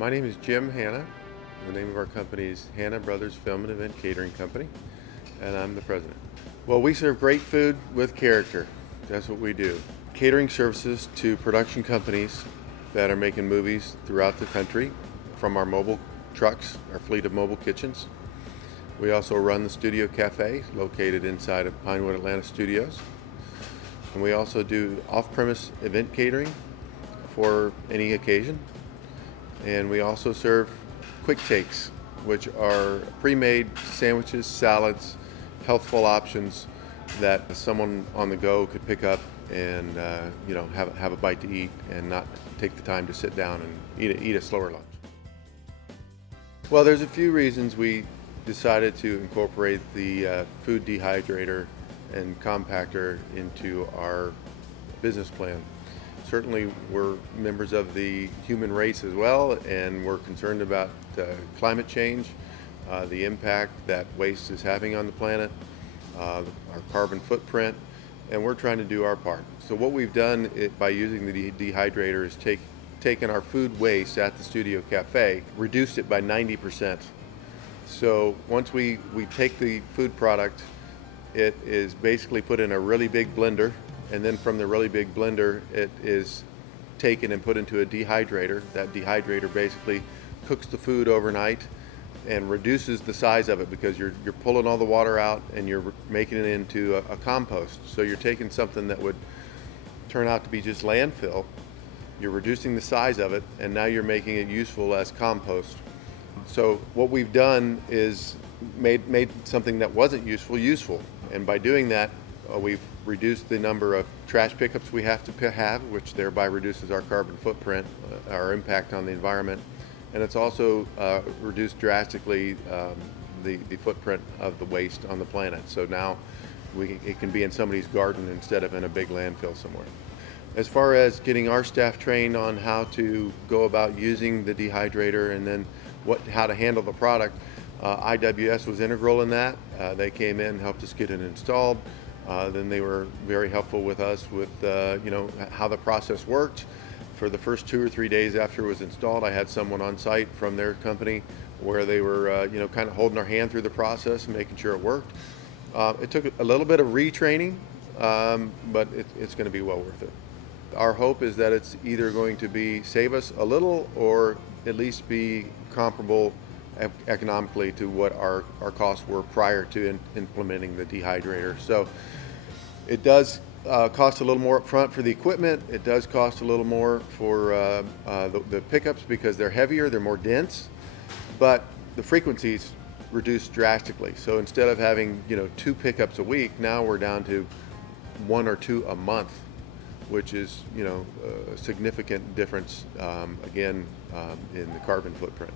My name is Jim Hanna. The name of our company is Hanna Brothers Film and Event Catering Company, and I'm the president. Well, we serve great food with character. That's what we do. Catering services to production companies that are making movies throughout the country from our mobile trucks, our fleet of mobile kitchens. We also run the Studio Cafe located inside of Pinewood Atlanta Studios. And we also do off-premise event catering for any occasion. And we also serve quick takes, which are pre-made sandwiches, salads, healthful options that someone on the go could pick up and have a bite to eat and not take the time to sit down and eat a slower lunch. Well, there's a few reasons we decided to incorporate the food dehydrator and compactor into our business plan. Certainly we're members of the human race as well, and we're concerned about climate change, the impact that waste is having on the planet, our carbon footprint, and we're trying to do our part. So what we've done by using the dehydrator is taken our food waste at the Studio Cafe, reduced it by 90%. So once we take the food product, it is basically put in a really big blender, and then from the really big blender, it is taken and put into a dehydrator. That dehydrator basically cooks the food overnight and reduces the size of it because you're pulling all the water out and you're making it into a compost. So you're taking something that would turn out to be just landfill, you're reducing the size of it, and now you're making it useful as compost. So what we've done is made something that wasn't useful, and by doing that, we've reduced the number of trash pickups we have to have, which thereby reduces our carbon footprint, our impact on the environment, and it's also reduced drastically the footprint of the waste on the planet. So now it can be in somebody's garden instead of in a big landfill somewhere. As far as getting our staff trained on how to go about using the dehydrator and then how to handle the product, IWS was integral in that. They came in, helped us get it installed. Then they were very helpful with us with how the process worked. For the first 2 or 3 days after it was installed, I had someone on site from their company where they were kind of holding our hand through the process and making sure it worked. It took a little bit of retraining, but it's going to be well worth it. Our hope is that it's either going to save us a little or at least be comparable economically to what our costs were prior to implementing the dehydrator. So it does cost a little more up front for the equipment. It does cost a little more for the pickups because they're heavier, they're more dense, but the frequencies reduced drastically. So instead of having 2 pickups a week, now we're down to 1 or 2 a month, which is a significant difference again in the carbon footprint.